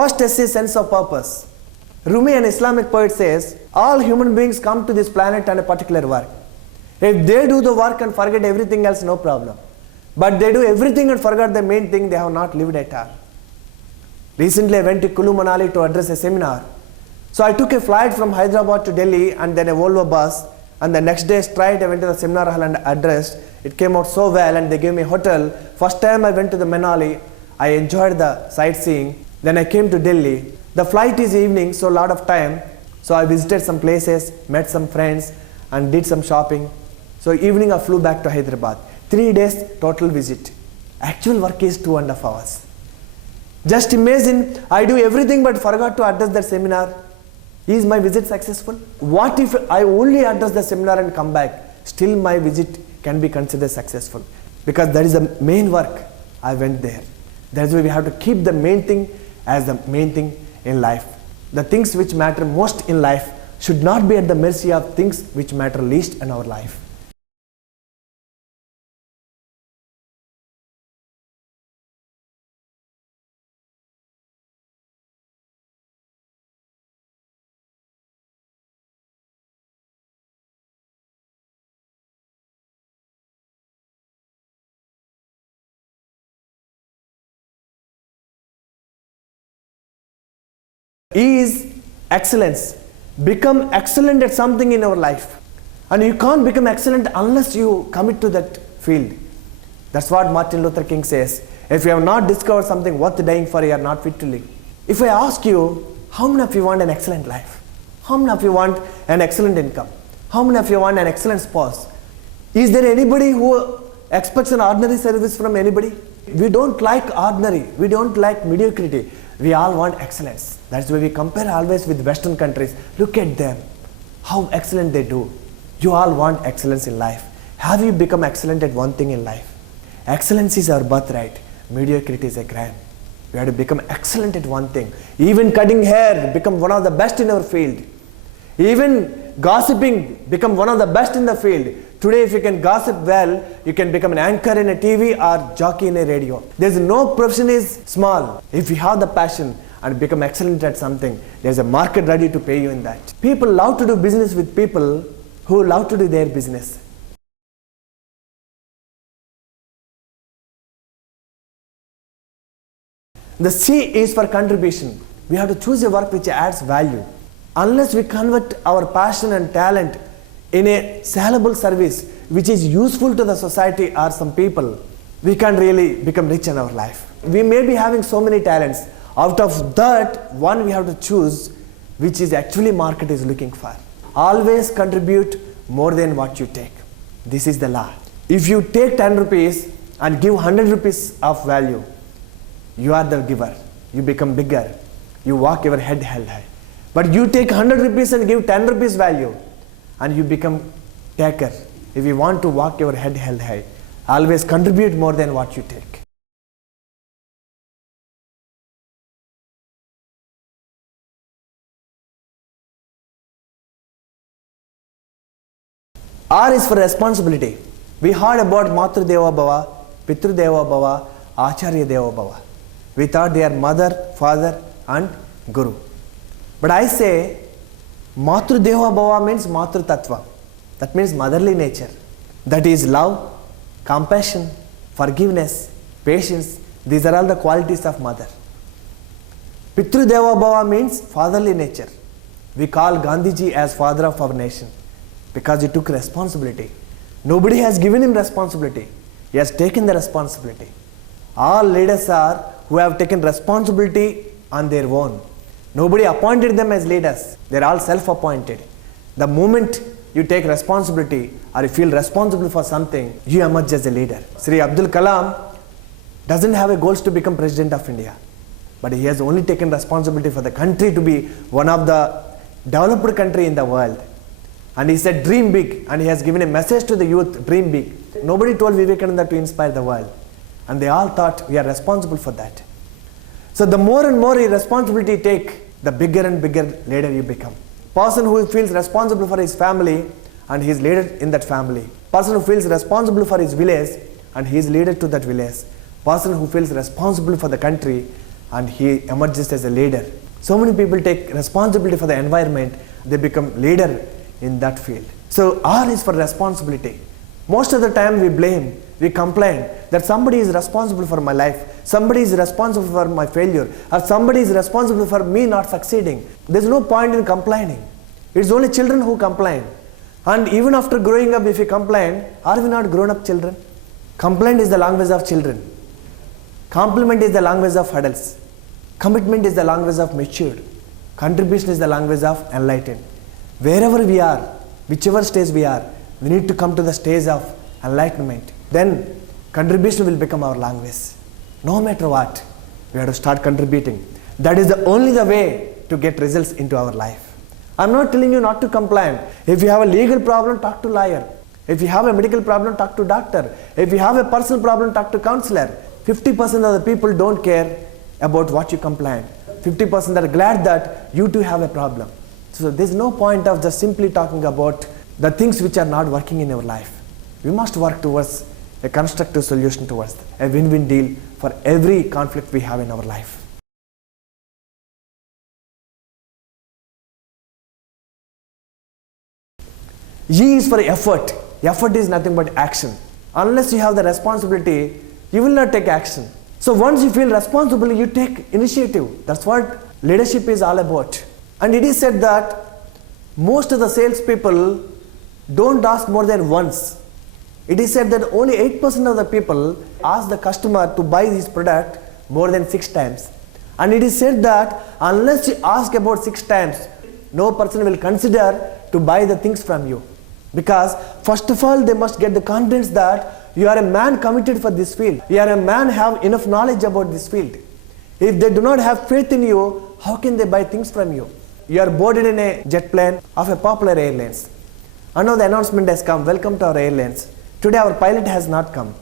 First is a sense of purpose. Rumi, an Islamic poet, says, all human beings come to this planet on a particular work. If they do the work and forget everything else, no problem. But they do everything and forget the main thing, they have not lived at all. Recently, I went to Kulu Manali to address a seminar. So I took a flight from Hyderabad to Delhi and then a Volvo bus. And the next day straight, I went to the seminar hall and addressed. It came out so well and they gave me a hotel. First time I went to the Manali, I enjoyed the sightseeing. Then I came to Delhi. The flight is evening, so a lot of time. So I visited some places, met some friends and did some shopping. So evening I flew back to Hyderabad. 3 days total visit. Actual work is 2.5 hours. Just imagine, I do everything but forgot to address that seminar. Is my visit successful? What if I only address the seminar and come back? Still my visit can be considered successful. Because that is the main work. I went there. That's why we have to keep the main thing as the main thing in life. The things which matter most in life should not be at the mercy of things which matter least in our life. E is excellence. Become excellent at something in our life. And you can't become excellent unless you commit to that field. That's what Martin Luther King says. If you have not discovered something worth dying for, you are not fit to live. If I ask you, how many of you want an excellent life? How many of you want an excellent income? How many of you want an excellent spouse? Is there anybody who expects an ordinary service from anybody? We don't like ordinary. We don't like mediocrity. We all want excellence. That's why we compare always with Western countries. Look at them, how excellent they do. You all want excellence in life. Have you become excellent at one thing in life? Excellence is our birthright. Mediocrity is a crime. We have to become excellent at one thing. Even cutting hair, become one of the best in our field. Even gossiping, become one of the best in the field. Today, if you can gossip well, you can become an anchor in a TV or jockey in a radio. There's no profession is small. If you have the passion and become excellent at something, there's a market ready to pay you in that. People love to do business with people who love to do their business. The C is for contribution. We have to choose a work which adds value. Unless we convert our passion and talent in a sellable service which is useful to the society or some people, we can't really become rich in our life. We may be having so many talents. Out of that, one we have to choose which is actually market is looking for. Always contribute more than what you take. This is the law. If you take 10 rupees and give 100 rupees of value, you are the giver. You become bigger. You walk your head held high. But you take 100 rupees and give 10 rupees value, and you become taker. If you want to walk your head held high, always contribute more than what you take. R is for responsibility. We heard about Matru Deva Bhava, Pitru Deva Bhava, Acharya Deva Bhava. We thought they are mother, father and guru. But I say, Matru Deva Bhava means Matru Tattva. That means motherly nature. That is love, compassion, forgiveness, patience. These are all the qualities of mother. Pitru Deva Bhava means fatherly nature. We call Gandhiji as father of our nation because he took responsibility. Nobody has given him responsibility. He has taken the responsibility. All leaders are who have taken responsibility on their own. Nobody appointed them as leaders. They are all self-appointed. The moment you take responsibility or you feel responsible for something, you emerge as a leader. Sri Abdul Kalam doesn't have a goals to become President of India. But he has only taken responsibility for the country to be one of the developed country in the world. And he said, dream big. And he has given a message to the youth, dream big. Nobody told Vivekananda to inspire the world. And they all thought we are responsible for that. So the more and more responsibility you take, the bigger and bigger leader you become. Person who feels responsible for his family and he is leader in that family. Person who feels responsible for his village and he is leader to that village. Person who feels responsible for the country and he emerges as a leader. So many people take responsibility for the environment, they become leader in that field. So R is for responsibility. Most of the time we blame, we complain that somebody is responsible for my life, somebody is responsible for my failure, or somebody is responsible for me not succeeding. There is no point in complaining. It's only children who complain. And even after growing up, if we complain, are we not grown up children? Complaint is the language of children. Compliment is the language of adults. Commitment is the language of matured. Contribution is the language of enlightened. Wherever we are, whichever stage we are, we need to come to the stage of enlightenment. Then contribution will become our language. No matter what, we have to start contributing. That is the only way to get results into our life. I'm not telling you not to complain. If you have a legal problem, talk to lawyer. If you have a medical problem, talk to doctor. If you have a personal problem, talk to counselor. 50% of the people don't care about what you complain. 50% are glad that you too have a problem. So there's no point of just simply talking about the things which are not working in your life. We must work towards a constructive solution towards a win-win deal for every conflict we have in our life. E is for effort. Effort is nothing but action. Unless you have the responsibility, you will not take action. So once you feel responsible, you take initiative. That's what leadership is all about. And it is said that most of the salespeople don't ask more than once. It is said that only 8% of the people ask the customer to buy this product more than 6 times. And it is said that unless you ask about 6 times, no person will consider to buy the things from you. Because first of all, they must get the confidence that you are a man committed for this field. You are a man have enough knowledge about this field. If they do not have faith in you, how can they buy things from you? You are boarded in a jet plane of a popular airlines. And now the announcement has come, welcome to our airlines. Today our pilot has not come.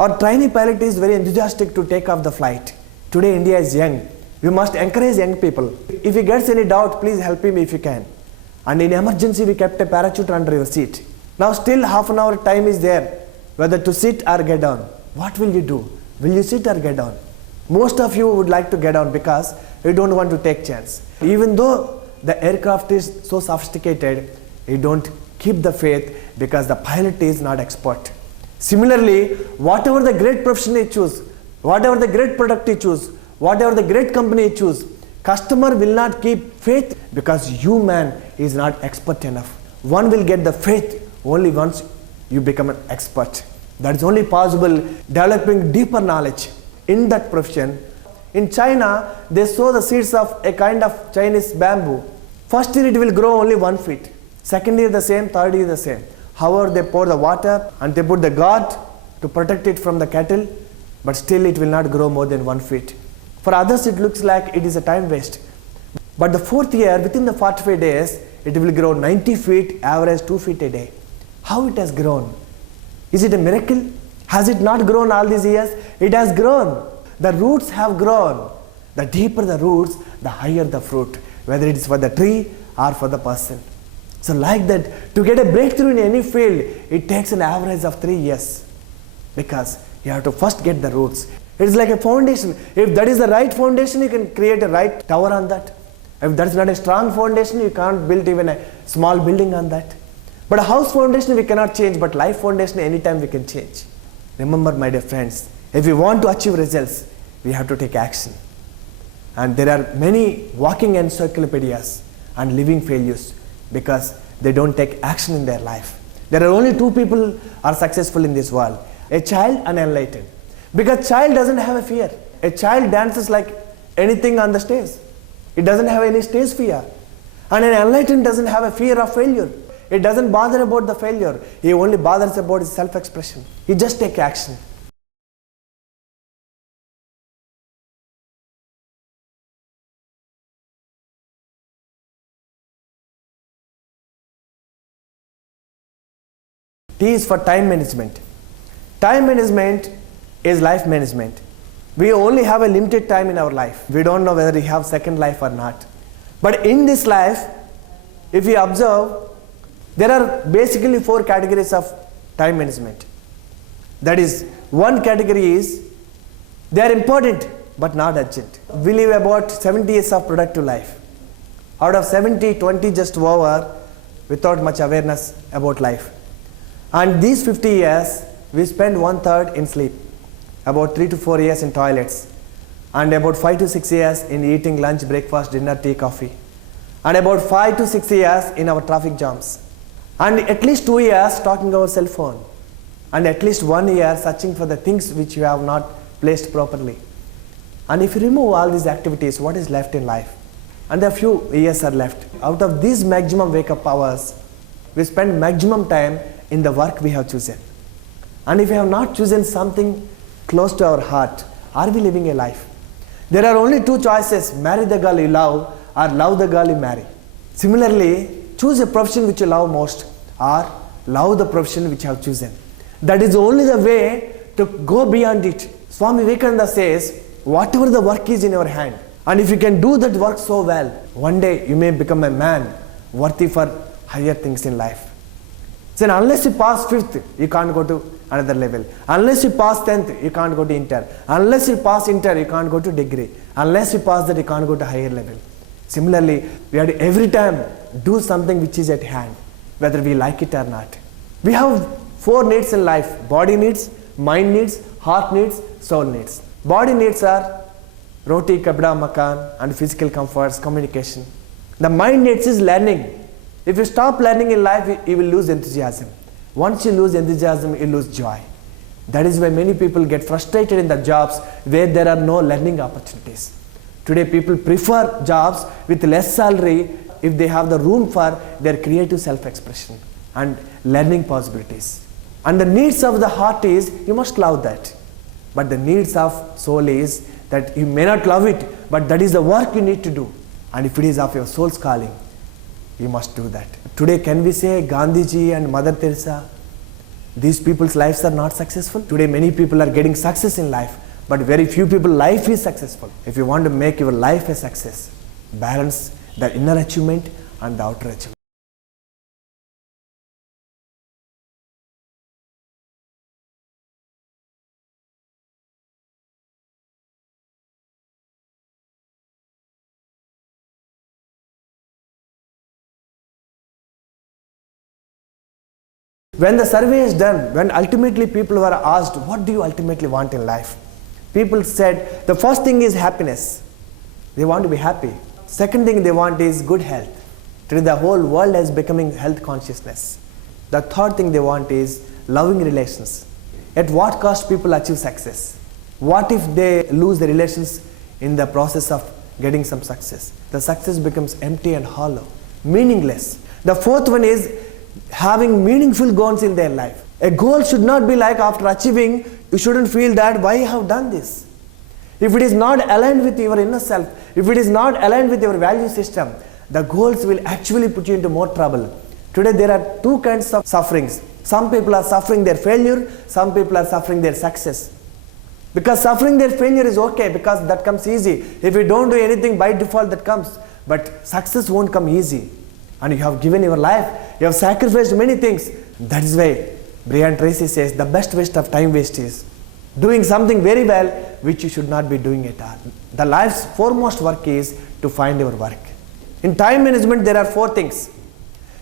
Our trainee pilot is very enthusiastic to take off the flight. Today India is young. We must encourage young people. If he gets any doubt, please help him if you can. And in emergency, we kept a parachute under your seat. Now still half an hour time is there, whether to sit or get down. What will you do? Will you sit or get down? Most of you would like to get down because you don't want to take chance. Even though the aircraft is so sophisticated, you don't keep the faith because the pilot is not expert. Similarly, whatever the great profession you choose, whatever the great product you choose, whatever the great company you choose, customer will not keep faith because you man is not expert enough. One will get the faith only once you become an expert. That is only possible developing deeper knowledge in that profession. In China, they sow the seeds of a kind of Chinese bamboo. First year it will grow only 1 feet. Second year the same, third year the same. However, they pour the water and they put the guard to protect it from the cattle, but still it will not grow more than 1 feet. For others, it looks like it is a time waste. But the 4th year, within the 45 days, it will grow 90 feet, average 2 feet a day. How it has grown? Is it a miracle? Has it not grown all these years? It has grown. The roots have grown. The deeper the roots, the higher the fruit, whether it is for the tree or for the person. So like that, to get a breakthrough in any field, it takes an average of 3 years. Because you have to first get the roots. It is like a foundation. If that is the right foundation, you can create a right tower on that. If that is not a strong foundation, you can't build even a small building on that. But a house foundation we cannot change, but life foundation anytime we can change. Remember, my dear friends, if we want to achieve results, we have to take action. And there are many walking encyclopedias and living failures because they don't take action in their life. There are only 2 people are successful in this world, a child and enlightened. Because child doesn't have a fear. A child dances like anything on the stage. It doesn't have any stage fear. And an enlightened doesn't have a fear of failure. It doesn't bother about the failure. He only bothers about his self-expression. He just takes action. T is for time management. Time management is life management. We only have a limited time in our life. We don't know whether we have second life or not. But in this life, if we observe, there are basically 4 categories of time management. That is, one category is, they are important, but not urgent. We live about 70 years of productive life. Out of 70, 20 just over without much awareness about life. And these 50 years, we spend 1/3 in sleep, about 3 to 4 years in toilets, and about 5 to 6 years in eating lunch, breakfast, dinner, tea, coffee, and about 5 to 6 years in our traffic jams, and at least 2 years talking our cell phone, and at least 1 year searching for the things which you have not placed properly. And if you remove all these activities, what is left in life? And a few years are left. Out of these maximum wake-up hours, we spend maximum time in the work we have chosen. And if we have not chosen something close to our heart, are we living a life? There are only two choices: marry the girl you love or love the girl you marry. Similarly, choose a profession which you love most or love the profession which you have chosen. That is only the way to go beyond it. Swami Vivekananda says, whatever the work is in your hand, and if you can do that work so well, one day you may become a man worthy for higher things in life. So unless you pass 5th, you can't go to another level. Unless you pass 10th, you can't go to inter. Unless you pass inter, you can't go to degree. Unless you pass that, you can't go to higher level. Similarly, we have to every time do something which is at hand, whether we like it or not. We have 4 needs in life: body needs, mind needs, heart needs, soul needs. Body needs are roti, kabda, makan, and physical comforts, communication. The mind needs is learning. If you stop learning in life, you will lose enthusiasm. Once you lose enthusiasm, you lose joy. That is why many people get frustrated in the jobs where there are no learning opportunities. Today, people prefer jobs with less salary if they have the room for their creative self-expression and learning possibilities. And the needs of the heart is, you must love that. But the needs of soul is that you may not love it, but that is the work you need to do. And if it is of your soul's calling, you must do that. Today, can we say Gandhiji and Mother Teresa, these people's lives are not successful? Today, many people are getting success in life, but very few people life is successful. If you want to make your life a success, balance the inner achievement and the outer achievement. When the survey is done, when ultimately people were asked, what do you ultimately want in life? People said, the first thing is happiness. They want to be happy. Second thing they want is good health. Today the whole world is becoming health consciousness. The third thing they want is loving relations. At what cost people achieve success? What if they lose the relations in the process of getting some success? The success becomes empty and hollow, meaningless. The fourth one is having meaningful goals in their life. A goal should not be like after achieving, you shouldn't feel that why you have done this. If it is not aligned with your inner self, if it is not aligned with your value system, the goals will actually put you into more trouble. Today there are 2 kinds of sufferings. Some people are suffering their failure, some people are suffering their success. Because suffering their failure is okay, because that comes easy. If you don't do anything, by default that comes. But success won't come easy. And you have given your life, you have sacrificed many things. That is why Brian Tracy says the best waste of time waste is doing something very well which you should not be doing at all. The life's foremost work is to find your work. In time management, there are 4 things.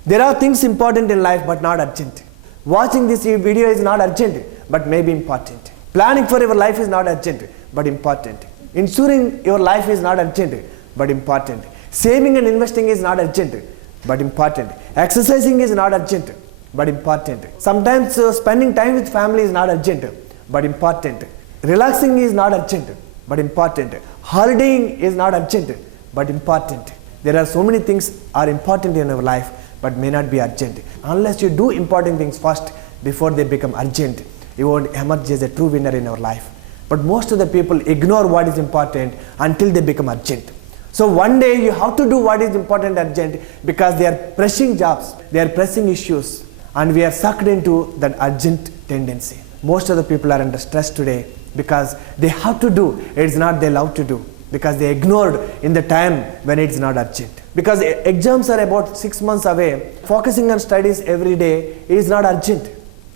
There are things important in life but not urgent. Watching this video is not urgent but may be important. Planning for your life is not urgent but important. Ensuring your life is not urgent but important. Saving and investing is not urgent but important. Exercising is not urgent but important. Sometimes spending time with family is not urgent but important. Relaxing is not urgent but important. Holidaying is not urgent but important. There are so many things are important in our life but may not be urgent. Unless you do important things first before they become urgent, you won't emerge as a true winner in our life. But most of the people ignore what is important until they become urgent. So one day you have to do what is important urgent because they are pressing jobs, they are pressing issues, and we are sucked into that urgent tendency. Most of the people are under stress today because they have to do, it's not they love to do, because they ignored in the time when it's not urgent. Because exams are about 6 months away, focusing on studies every day is not urgent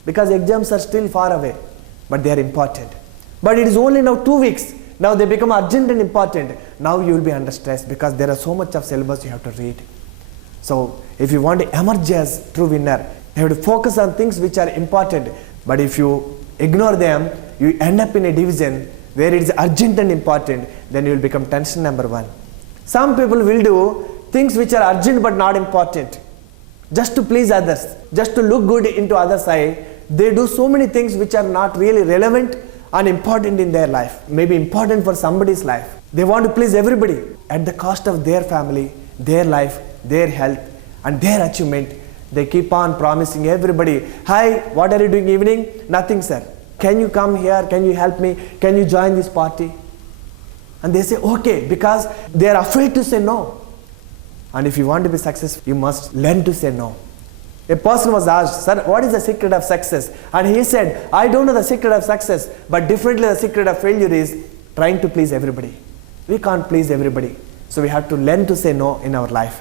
because exams are still far away, but they are important. But it is only now 2 weeks. Now they become urgent and important. Now you will be under stress because there are so much of syllabus you have to read. So if you want to emerge as true winner, you have to focus on things which are important. But if you ignore them, you end up in a division where it is urgent and important, then you will become tension number 1. Some people will do things which are urgent but not important, just to please others, just to look good into other side. They do so many things which are not really relevant and important in their life, maybe important for somebody's life. They want to please everybody at the cost of their family, their life, their health and their achievement. They keep on promising everybody, hi, what are you doing evening? Nothing, sir. Can you come here? Can you help me? Can you join this party? And they say, okay, because they are afraid to say no. And if you want to be successful, you must learn to say no. A person was asked, sir, what is the secret of success? And he said, I don't know the secret of success, but definitely the secret of failure is trying to please everybody. We can't please everybody. So we have to learn to say no in our life.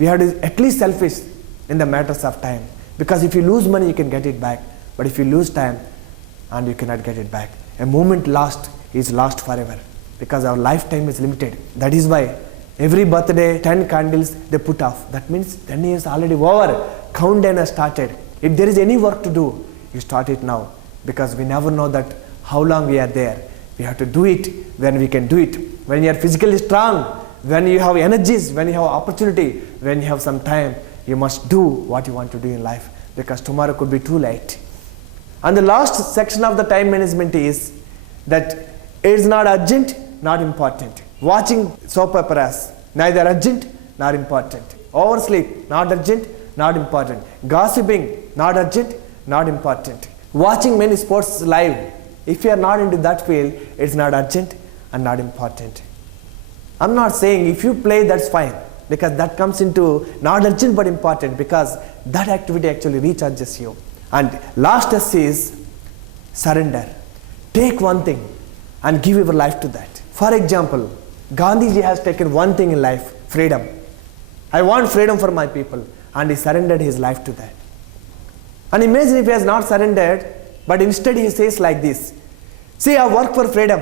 We have to be at least selfish in the matters of time. Because if you lose money, you can get it back. But if you lose time, and you cannot get it back. A moment lost is lost forever. Because our lifetime is limited. That is why every birthday, 10 candles they put off. That means 10 years already over. Countdown has started. If there is any work to do, you start it now. Because we never know that how long we are there. We have to do it when we can do it. When you are physically strong, when you have energies, when you have opportunity, when you have some time, you must do what you want to do in life. Because tomorrow could be too late. And the last section of the time management is that it is not urgent, not important. Watching soap operas, neither urgent nor important. Oversleep, not urgent, not important. Gossiping, not urgent, not important. Watching many sports live, if you are not into that field, it's not urgent and not important. I'm not saying if you play, that's fine, because that comes into not urgent but important, because that activity actually recharges you. And last S is surrender. Take one thing and give your life to that. For example, Gandhiji has taken one thing in life, freedom. I want freedom for my people, and he surrendered his life to that. And imagine if he has not surrendered, but instead he says like this, see, I work for freedom,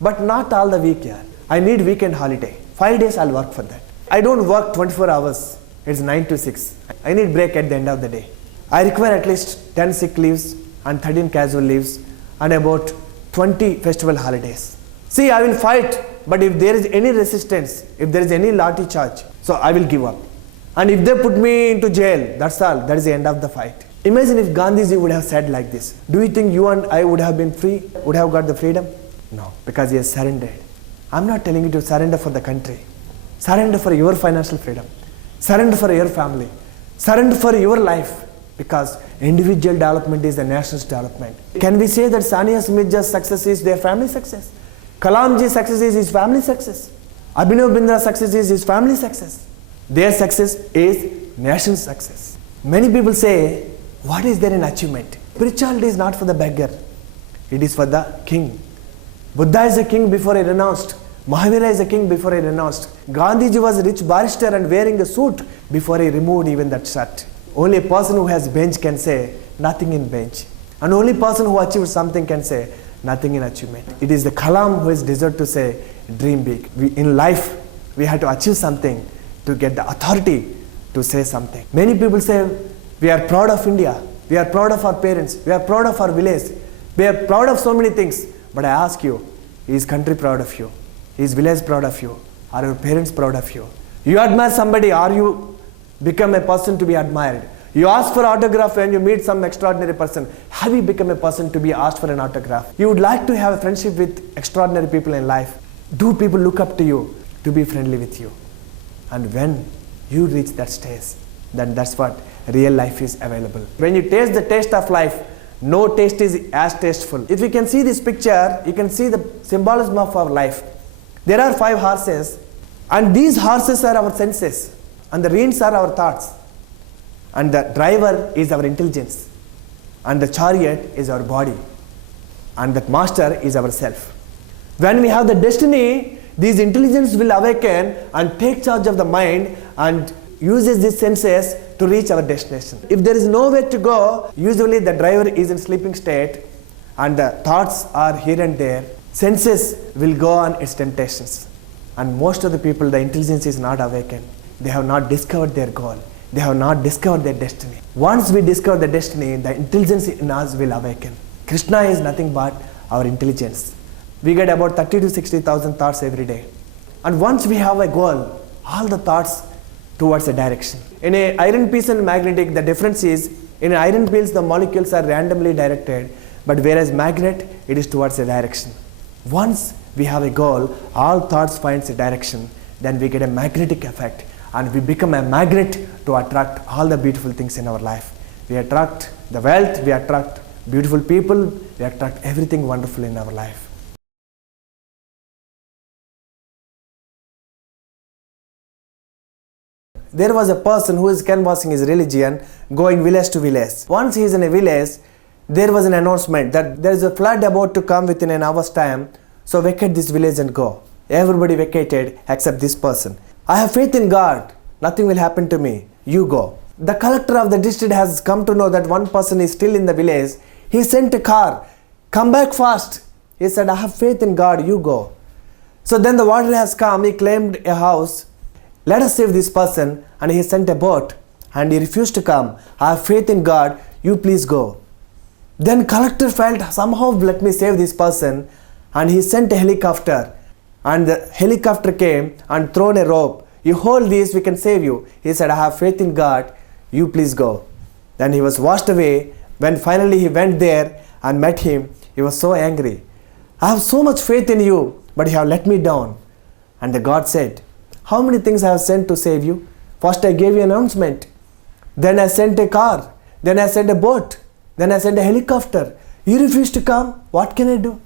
but not all the week here. I need weekend holiday. 5 days I'll work for that. I don't work 24 hours. It's 9 to 6. I need break at the end of the day. I require at least 10 sick leaves and 13 casual leaves and about 20 festival holidays. See, I will fight, but if there is any resistance, if there is any lathi charge, so I will give up. And if they put me into jail, that's all. That is the end of the fight. Imagine if Gandhiji would have said like this. Do you think you and I would have been free, would have got the freedom? No, because he has surrendered. I'm not telling you to surrender for the country. Surrender for your financial freedom. Surrender for your family. Surrender for your life. Because individual development is the nation's development. Can we say that Sania Smith's success is their family success? Kalamji's success is his family success. Abhinav Bindra's success is his family success. Their success is nation's success. Many people say, what is there in achievement? Spirituality is not for the beggar. It is for the king. Buddha is a king before he renounced. Mahavira is a king before he renounced. Gandhiji was a rich barrister and wearing a suit before he removed even that shirt. Only a person who has bench can say, nothing in bench. And only person who achieved something can say, nothing in achievement. It is the Kalam who is deserved to say, dream big. In life, we have to achieve something to get the authority to say something. Many people say, we are proud of India. We are proud of our parents. We are proud of our village. We are proud of so many things. But I ask you, is country proud of you? Is village proud of you? Are your parents proud of you? You admire somebody, are you become a person to be admired? You ask for autograph when you meet some extraordinary person. Have you become a person to be asked for an autograph? You would like to have a friendship with extraordinary people in life. Do people look up to you to be friendly with you? And when you reach that stage, then that's what real life is available. When you taste the taste of life, no taste is as tasteful. If you can see this picture, you can see the symbolism of our life. There are 5 horses, and these horses are our senses, and the reins are our thoughts, and the driver is our intelligence, and the chariot is our body, and that master is ourself. When we have the destiny, these intelligence will awaken and take charge of the mind and uses these senses to reach our destination. If there is nowhere to go, usually the driver is in sleeping state and the thoughts are here and there. senses will go on its temptations. And most of the people, the intelligence is not awakened. They have not discovered their goal. They have not discovered their destiny. Once we discover the destiny, the intelligence in us will awaken. Krishna is nothing but our intelligence. We get about 30 to 60,000 thoughts every day. And once we have a goal, all the thoughts towards a direction. In a iron piece and magnetic, the difference is, in iron piece the molecules are randomly directed, but whereas magnet, it is towards a direction. Once we have a goal, all thoughts finds a direction, then we get a magnetic effect and we become a magnet to attract all the beautiful things in our life. We attract the wealth, we attract beautiful people, we attract everything wonderful in our life. There was a person who is canvassing his religion, going village to village. Once he is in a village, there was an announcement that there is a flood about to come within an hour's time, so vacate this village and go. Everybody vacated except this person. I have faith in God, nothing will happen to me, you go. The collector of the district has come to know that one person is still in the village. He sent a car, come back fast. He said, I have faith in God, you go. So then the water has come, he claimed a house. Let us save this person, and he sent a boat and he refused to come. I have faith in God, you please go. Then collector felt, somehow let me save this person, and he sent a helicopter, and the helicopter came and thrown a rope. You hold this, we can save you. He said, I have faith in God, you please go. Then he was washed away. When finally he went there and met him, he was so angry. I have so much faith in you, but you have let me down. And the God said, how many things I have sent to save you? First I gave you an announcement. Then I sent a car. Then I sent a boat. Then I sent a helicopter. You refused to come. What can I do?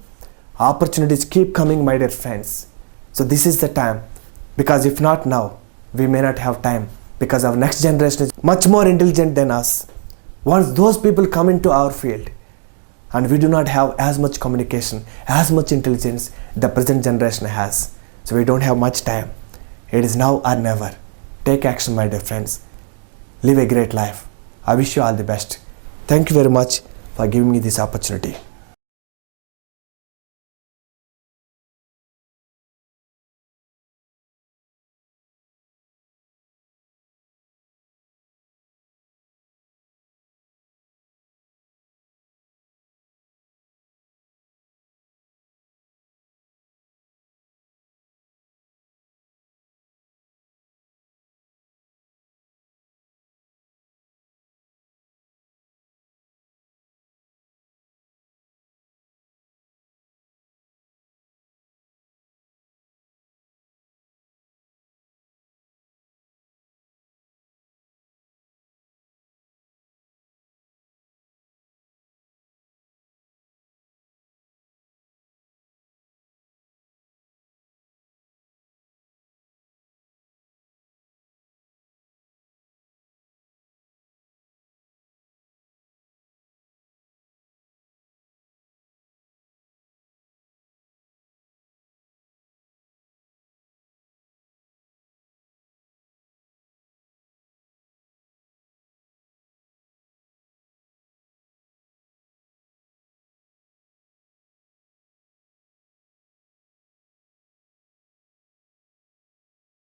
Opportunities keep coming, my dear friends. So this is the time. Because if not now, we may not have time. Because our next generation is much more intelligent than us. Once those people come into our field, and we do not have as much communication, as much intelligence the present generation has. So we don't have much time. It is now or never. Take action, my dear friends. Live a great life. I wish you all the best. Thank you very much for giving me this opportunity.